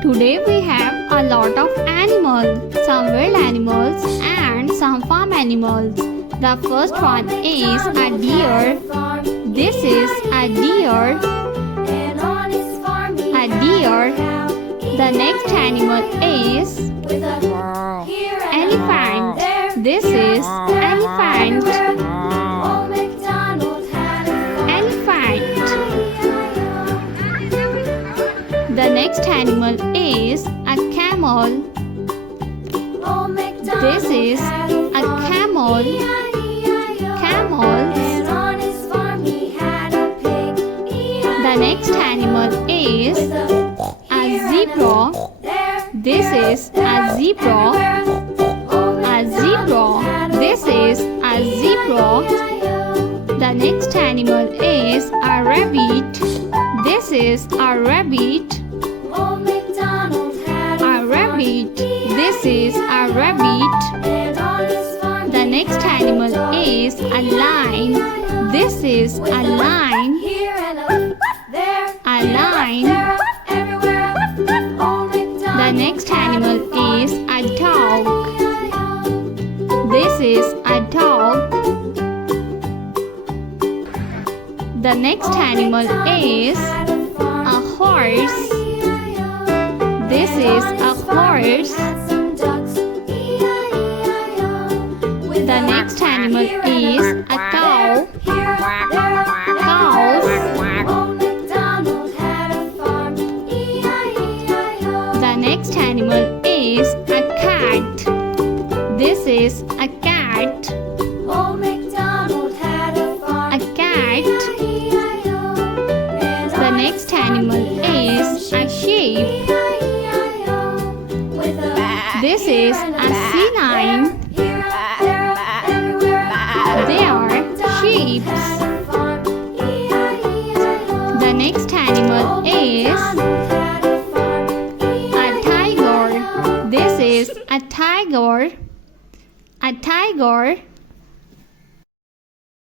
Today we have a lot of animals, some wild animals and some farm animals. The first one is a deer. This is a deer. A deer. The next animal is elephant. This is elephant. The next animal is a camel. This is a camel. Camels. The next animal is a zebra. This is a zebra. A zebra. This is a zebra. The next animal is a rabbit. This is a rabbit. A rabbit. This is a rabbit. The next animal is a lion. This is a lion. A lion. The next animal is a dog. This is a dog. The next animal is a horse. This is a horse. The next animal is a cow. Cows. The next animal is a cat. This is a cat. A cat. The next animal is a sheep. This is a canine. They are sheep. The next animal is a tiger. This is a tiger. A tiger.